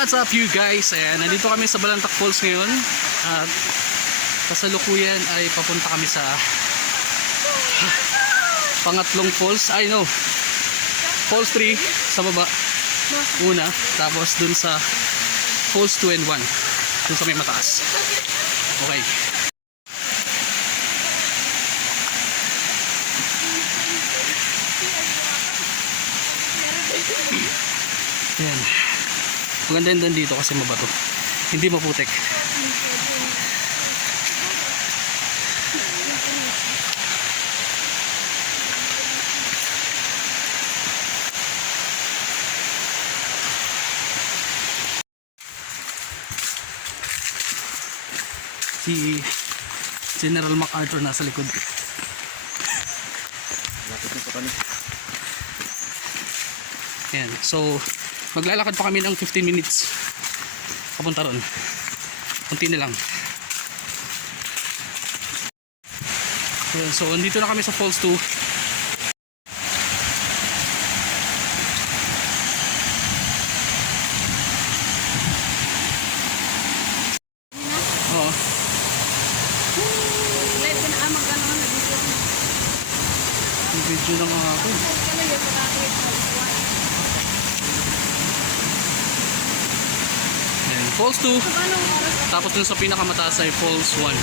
What's up you guys? Ayan, nandito kami sa Balantak Falls ngayon. At kasalukuyan ay papunta kami sa pangatlong falls. I know. Falls 3 sa baba. Una, tapos dun sa Falls 2 and 1. Dun sa may mataas. Okay. Ayan. Maganda yun dito kasi mabato. Hindi maputik. Si General MacArthur nasa likod. Ayan. So maglalakad pa kami ng 15 minutes papunta ron. Kunti na lang. So andito na kami sa Falls 2. Oo. Video na nga ako. Ayan, Falls 2. Tapos dun sa pinakamataas ay Falls 1.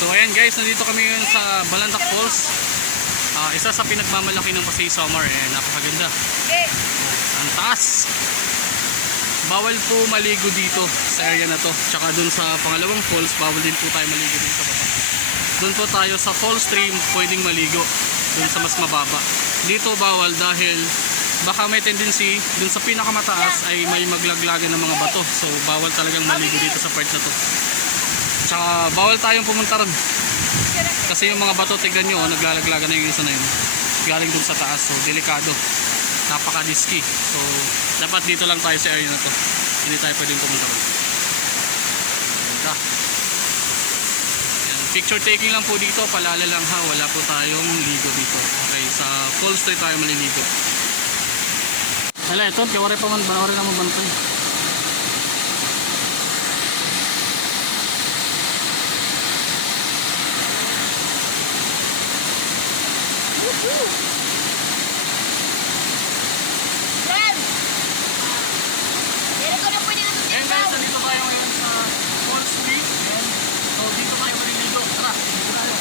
So ayan guys, nandito kami ngayon sa Balantak Falls. Isa sa pinagmamalaki ng Pasay Summer. Ayan, napakaganda. Ang taas. Bawal po maligo dito sa area na to. Tsaka dun sa pangalawang falls, bawal din po tayo maligo dito sa baba. Dun po tayo sa Falls Stream pwedeng maligo. Dun sa mas mababa. Dito bawal dahil baka may tendency dun sa pinakamataas ay may maglaglagan ng mga bato. So bawal talagang maligo dito sa part na to. Tsaka bawal tayong pumunta ron. Kasi yung mga bato, tignan nyo, naglalaglagan na yung isa na yun. Galing dun sa taas. So delikado. Napaka-risky. So dapat dito lang tayo sa area na to. Hindi tayo pwedeng pumunta ron. Picture taking lang po dito, palala lang ha, wala po tayong ligo dito. Okay, sa Falls 3 tayo maliligo. Hala, ito, kawari pa man, banawari naman bantay. Ayan guys, nandito tayo ngayon sa Falls 3. Ayan. So dito tayo maliligo. Tara, dito tayo.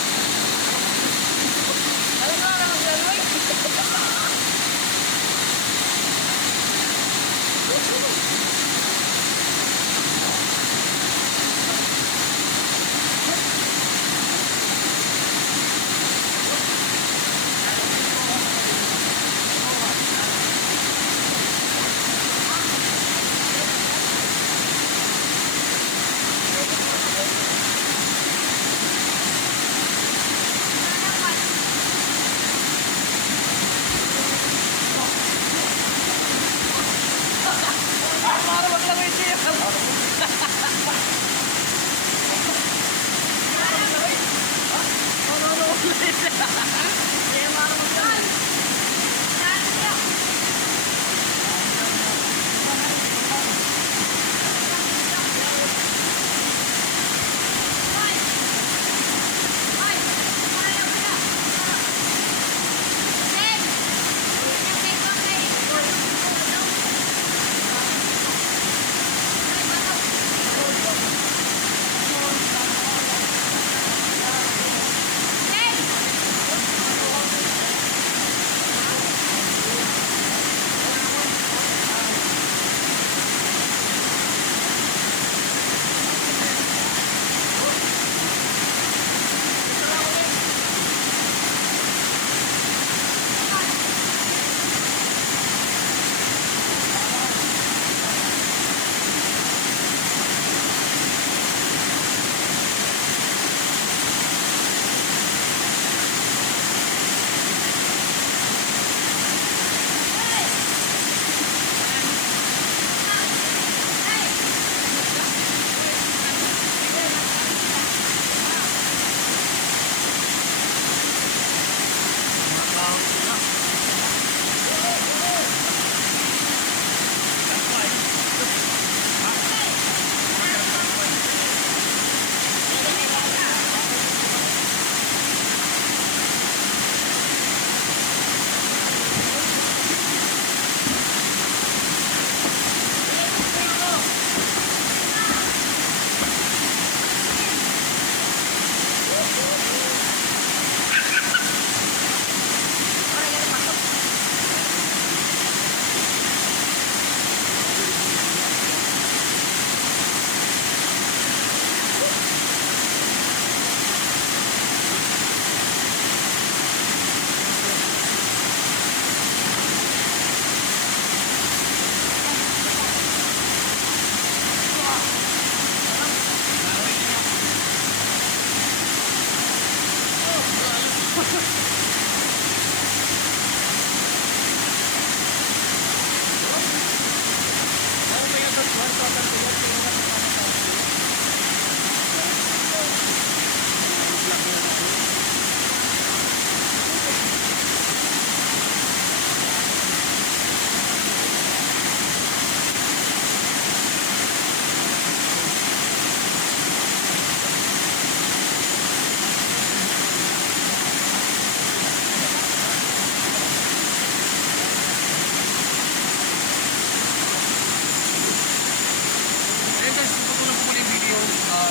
guys, kung patuloy po muli yung video,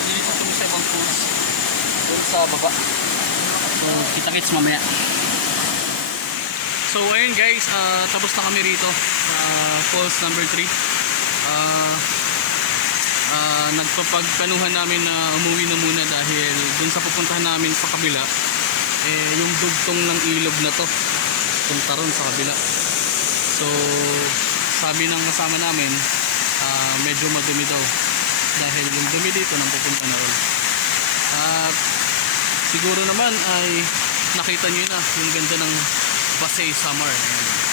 nilipat kami sa ibang falls doon sa baba. So kita-kits mamaya. So ayun guys, tapos na kami rito sa falls number 3. Nagpapagplanuhan namin na umuwi na muna dahil dun sa pupuntahan namin sa kabila yung dugtong ng ilog na to punta ron sa kabila. So sabi ng kasama namin medyo madumi daw dahil yung dumi dito nang pupunta na ron. At siguro naman ay nakita nyo na yung ganda ng Pasay Summer,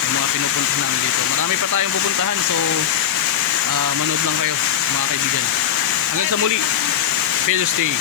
yung mga pinupunta namin dito. Marami pa tayong pupuntahan, so manood lang kayo mga kaibigan. Hanggang sa muli, Pedro Stay.